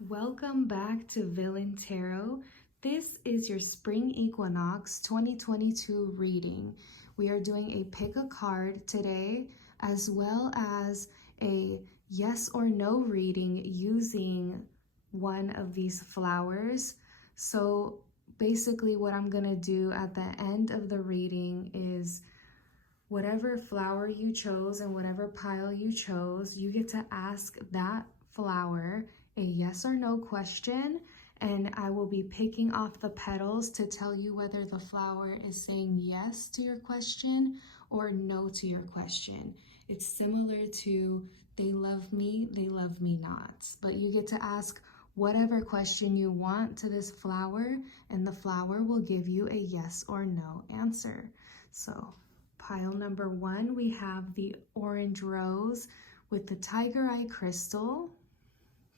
Welcome back to Villain Tarot. This is your Spring Equinox 2022 reading. We are doing a pick a card today, as well as a yes or no reading using one of these flowers. So basically what I'm going to do at the end of the reading is whatever flower you chose and whatever pile you chose, you get to ask that flower a yes or no question, and I will be picking off the petals to tell you whether the flower is saying yes to your question or no to your question. It's similar to they love me not, but you get to ask whatever question you want to this flower, and the flower will give you a yes or no answer. So pile number 1, we have the orange rose with the tiger eye crystal.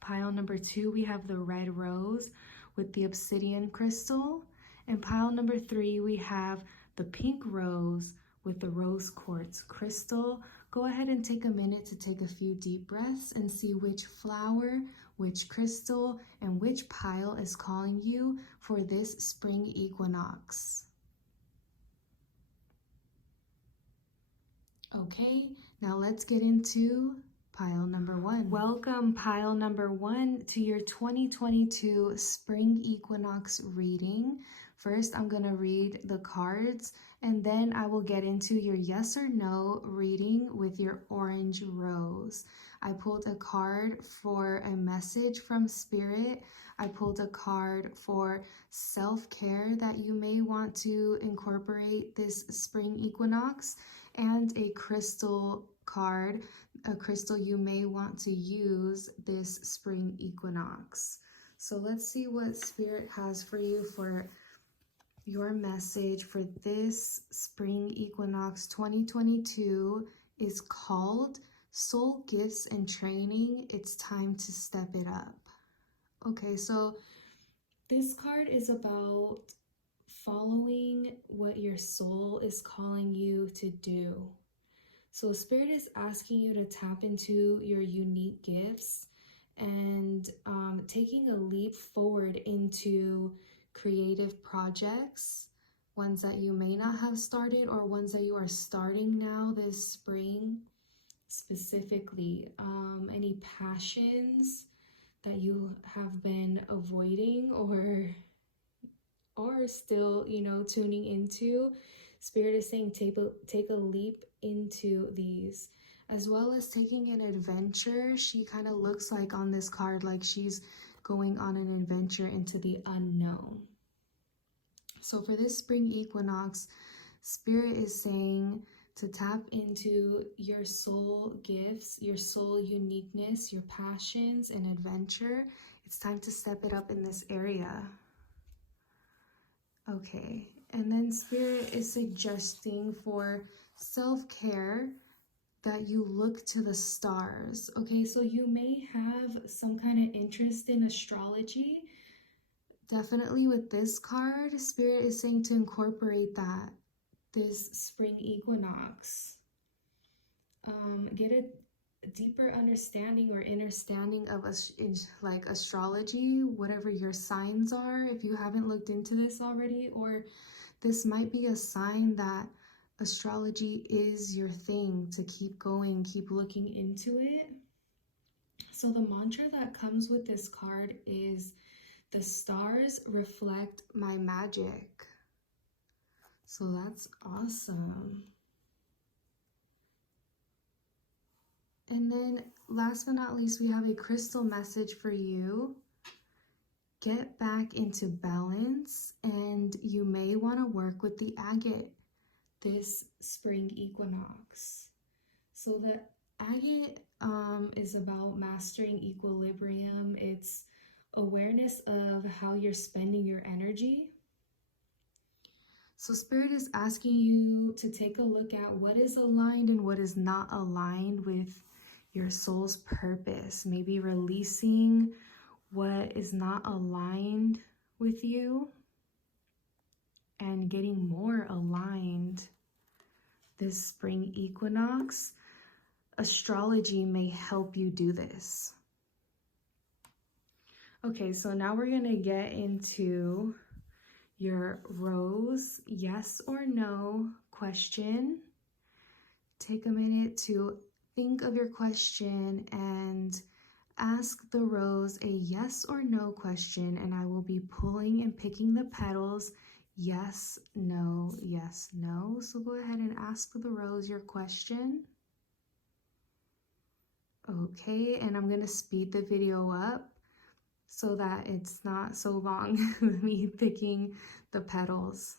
Pile number 2, we have the red rose with the obsidian crystal. And pile number 3, we have the pink rose with the rose quartz crystal. Go ahead and take a minute to take a few deep breaths and see which flower, which crystal, and which pile is calling you for this spring equinox. Okay, now let's get into pile number 1. Welcome, pile number 1, to your 2022 Spring Equinox reading. First, I'm going to read the cards, and then I will get into your yes or no reading with your orange rose. I pulled a card for a message from Spirit. I pulled a card for self-care that you may want to incorporate this spring equinox, and a crystal card, a crystal you may want to use this spring equinox. So let's see what Spirit has for you for your message for this spring equinox 2022 is called Soul Gifts and Training. It's time to step it up. Okay, so this card is about following what your soul is calling you to do. So Spirit is asking you to tap into your unique gifts and taking a leap forward into creative projects, ones that you may not have started or ones that you are starting now this spring. Specifically, any passions that you have been avoiding or still, tuning into. Spirit is saying take a leap into these, as well as taking an adventure. She kind of looks like on this card like she's going on an adventure into the unknown. So for this spring equinox, Spirit is saying to tap into your soul gifts, your soul uniqueness, your passions and adventure. It's time to step it up in this area. Okay, and then Spirit is suggesting for self-care that you look to the stars. Okay, so you may have some kind of interest in astrology. Definitely with this card, Spirit is saying to incorporate that this spring equinox. Get a deeper understanding or understanding of like astrology, whatever your signs are, if you haven't looked into this already, or this might be a sign that astrology is your thing, to keep going, keep looking into it. So the mantra that comes with this card is, the stars reflect my magic. So that's awesome. And then last but not least, we have a crystal message for you. Get back into balance, and you may want to work with the agate this spring equinox. So the agate is about mastering equilibrium. It's awareness of how you're spending your energy. So Spirit is asking you to take a look at what is aligned and what is not aligned with your soul's purpose. Maybe releasing what is not aligned with you and getting more aligned this spring equinox. Astrology may help you do this. Okay, so now we're gonna get into your rose yes or no question. Take a minute to think of your question and ask the rose a yes or no question, and I will be pulling and picking the petals. Yes, no, yes, no. So go ahead and ask the rose your question. Okay, and I'm gonna speed the video up so that it's not so long with me picking the petals.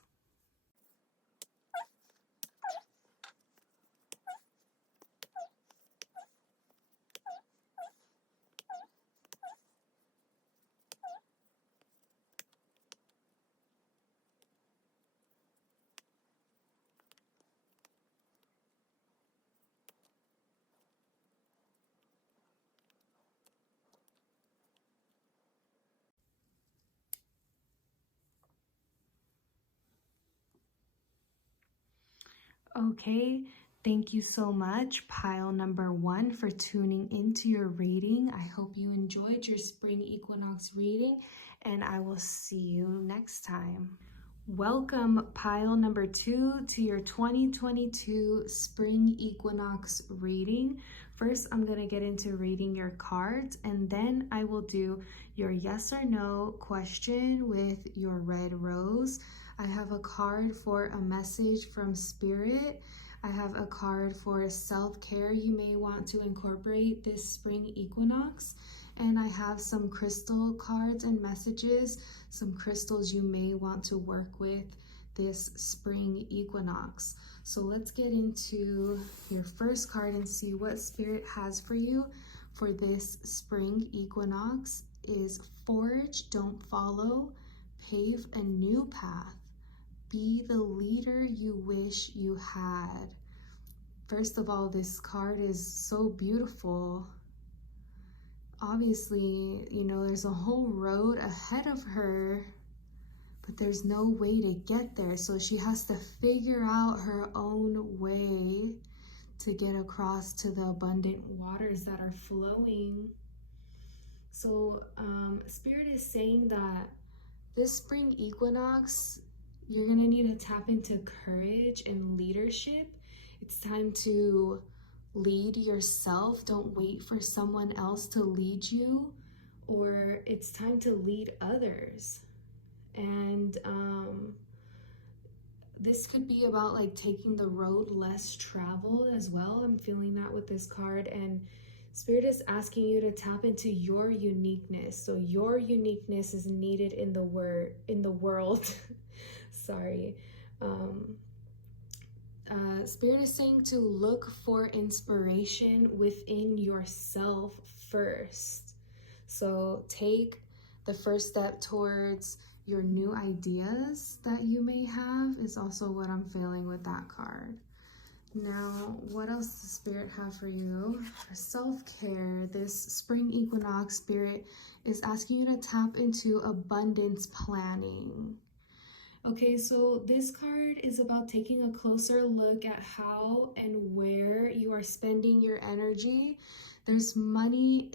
Okay, thank you so much, pile number 1, for tuning into your reading. I hope you enjoyed your spring equinox reading, and I will see you next time. Welcome, pile number 2, to your 2022 spring equinox reading. First, I'm going to get into reading your cards, and then I will do your yes or no question with your red rose. I have a card for a message from Spirit. I have a card for self-care you may want to incorporate this spring equinox. And I have some crystal cards and messages, some crystals you may want to work with this spring equinox. So let's get into your first card and see what Spirit has for you for this spring equinox. Is forge, don't follow, pave a new path. Be the leader you wish you had. First of all, this card is so beautiful. Obviously, you know, there's a whole road ahead of her, but there's no way to get there. So she has to figure out her own way to get across to the abundant waters that are flowing. So Spirit is saying that this spring equinox, you're going to need to tap into courage and leadership. It's time to lead yourself. Don't wait for someone else to lead you, or it's time to lead others. And this could be about like taking the road less traveled as well. I'm feeling that with this card, and Spirit is asking you to tap into your uniqueness. So your uniqueness is needed in the world. Sorry. Spirit is saying to look for inspiration within yourself first. So take the first step towards your new ideas that you may have is also what I'm feeling with that card. Now, what else does Spirit have for you? For self-care, this spring equinox, Spirit is asking you to tap into abundance planning. Okay, so this card is about taking a closer look at how and where you are spending your energy. There's money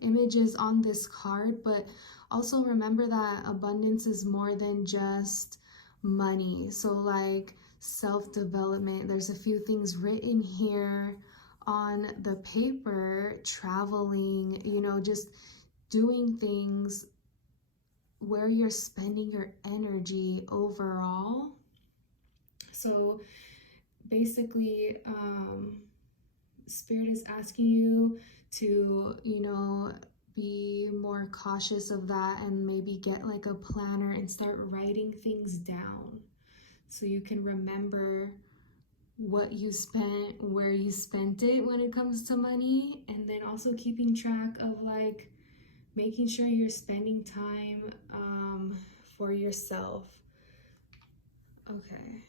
images on this card, but also remember that abundance is more than just money. So like self-development, there's a few things written here on the paper, traveling, you know, just doing things where you're spending your energy overall. So basically, Spirit is asking you to, you know, be more cautious of that and maybe get like a planner and start writing things down so you can remember what you spent, where you spent it when it comes to money, and then also keeping track of like making sure you're spending time for yourself. Okay.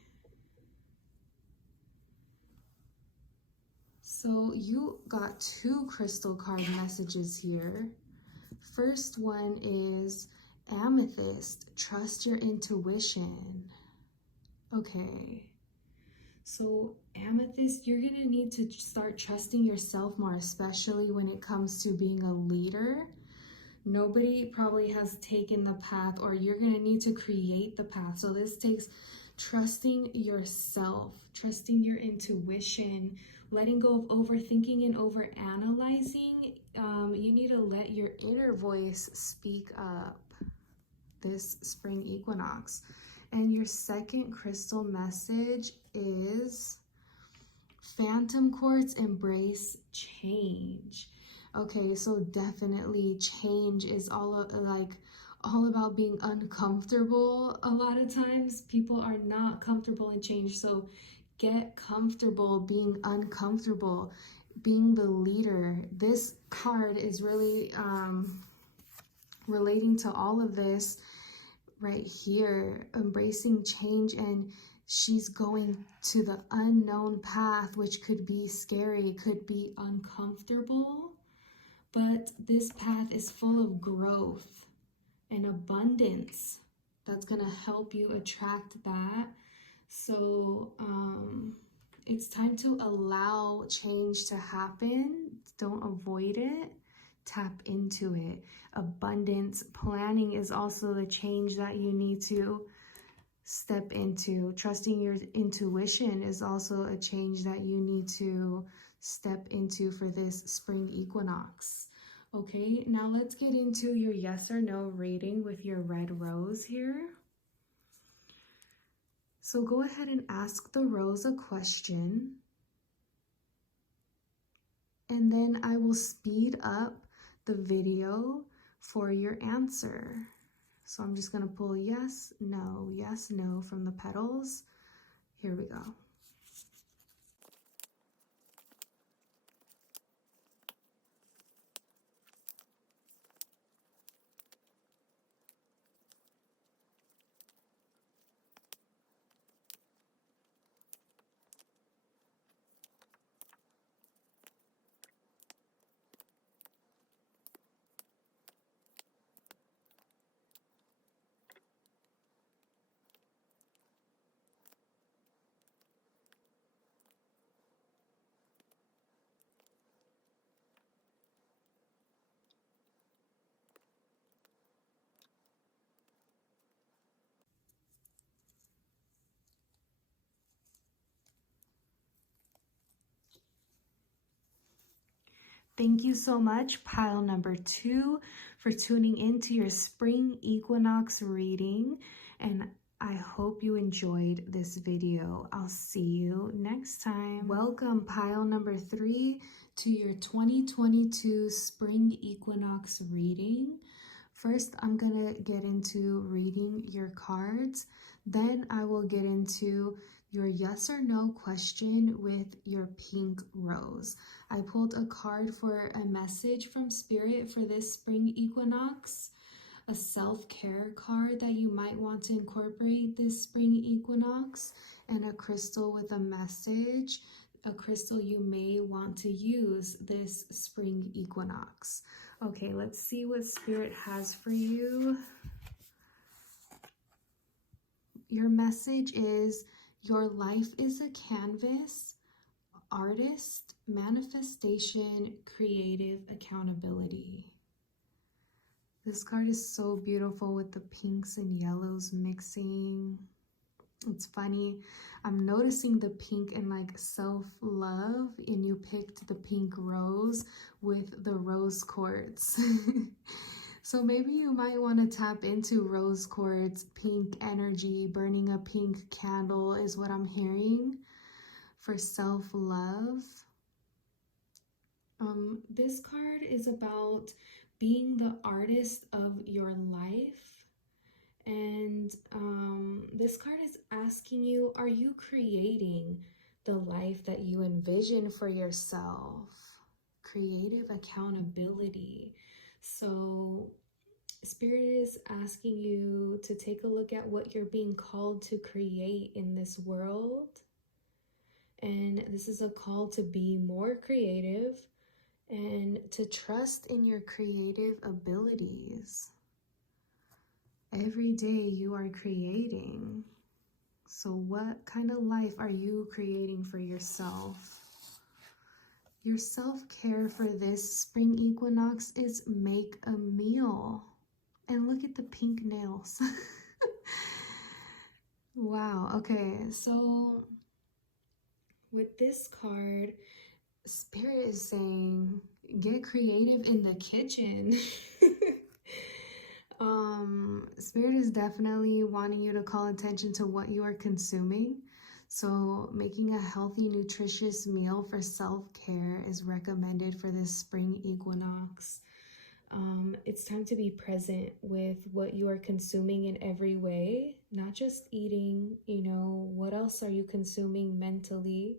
So you got 2 crystal card messages here. First one is Amethyst, trust your intuition. Okay. So Amethyst, you're going to need to start trusting yourself more, especially when it comes to being a leader. Nobody probably has taken the path, or you're going to need to create the path. So this takes trusting yourself, trusting your intuition, letting go of overthinking and overanalyzing. You need to let your inner voice speak up this spring equinox. And your second crystal message is Phantom Quartz, embrace change. Okay, so definitely change is all about being uncomfortable. A lot of times people are not comfortable in change, so get comfortable being uncomfortable, being the leader. This card is really relating to all of this right here, embracing change, and she's going to the unknown path, which could be scary, could be uncomfortable, but this path is full of growth and abundance that's going to help you attract that. So it's time to allow change to happen. Don't avoid it. Tap into it. Abundance planning is also the change that you need to step into. Trusting your intuition is also a change that you need to step into for this spring equinox. Okay, now let's get into your yes or no reading with your red rose here. So go ahead and ask the rose a question, and then I will speed up the video for your answer. So I'm just going to pull yes, no from the petals. Here we go. Thank you so much, pile number 2, for tuning into your spring equinox reading, and I hope you enjoyed this video. I'll see you next time. Welcome, pile number 3, to your 2022 spring equinox reading. First, I'm gonna get into reading your cards. Then I will get into your yes or no question with your pink rose. I pulled a card for a message from Spirit for this spring equinox, a self-care card that you might want to incorporate this spring equinox, and a crystal with a message, a crystal you may want to use this spring equinox. Okay, let's see what Spirit has for you. Your message is, your life is a canvas, artist, manifestation, creative accountability. This card is so beautiful with the pinks and yellows mixing. It's funny, I'm noticing the pink and like self-love, and you picked the pink rose with the rose quartz. So maybe you might want to tap into rose quartz, pink energy, burning a pink candle is what I'm hearing for self-love. This card is about being the artist of your life. And this card is asking you, are you creating the life that you envision for yourself? Creative accountability. So Spirit is asking you to take a look at what you're being called to create in this world. And this is a call to be more creative and to trust in your creative abilities. Every day you are creating. So what kind of life are you creating for yourself? Your self-care for this spring equinox is make a meal. And look at the pink nails. Wow. Okay, so with this card, Spirit is saying get creative in the kitchen. Spirit is definitely wanting you to call attention to what you are consuming. So making a healthy, nutritious meal for self-care is recommended for this spring equinox. It's time to be present with what you are consuming in every way, not just eating. What else are you consuming mentally,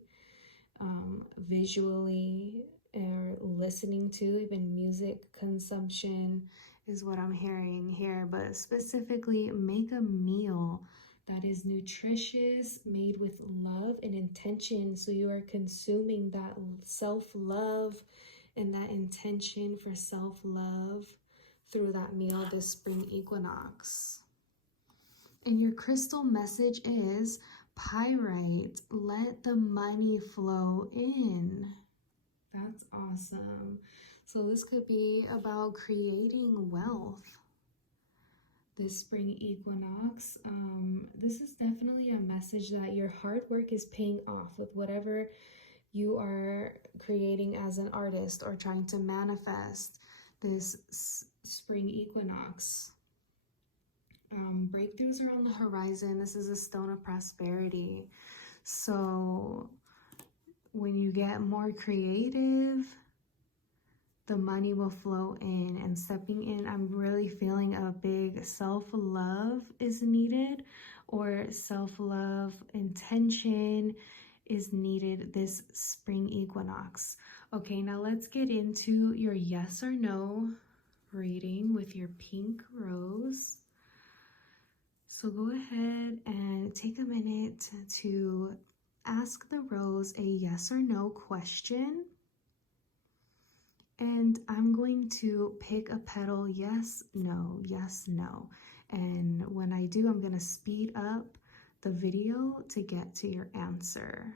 visually, or listening to? Even music consumption is what I'm hearing here, but specifically make a meal that is nutritious, made with love and intention. So you are consuming that self-love and that intention for self-love through that meal this spring equinox. And your crystal message is Pyrite, let the money flow in. That's awesome. So this could be about creating wealth this spring equinox. This is definitely a message that your hard work is paying off with whatever you are creating as an artist or trying to manifest this spring equinox. Breakthroughs are on the horizon. This is a stone of prosperity. So when you get more creative, the money will flow in. And stepping in, I'm really feeling a big self-love is needed, or self-love intention is needed this spring equinox. Okay, now let's get into your yes or no reading with your pink rose. So go ahead and take a minute to ask the rose a yes or no question. And I'm going to pick a petal, yes, no, yes, no. And when I do, I'm going to speed up the video to get to your answer.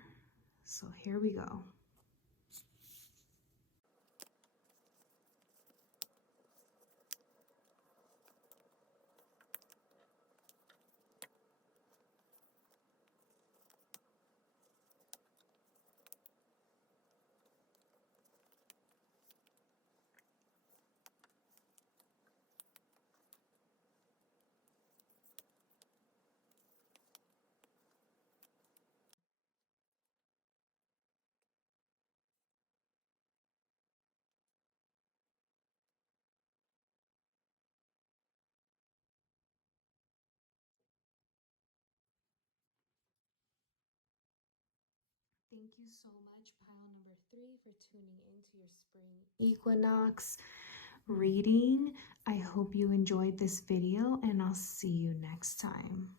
So here we go. Thank you so much, pile number 3, for tuning into your spring equinox reading. I hope you enjoyed this video, and I'll see you next time.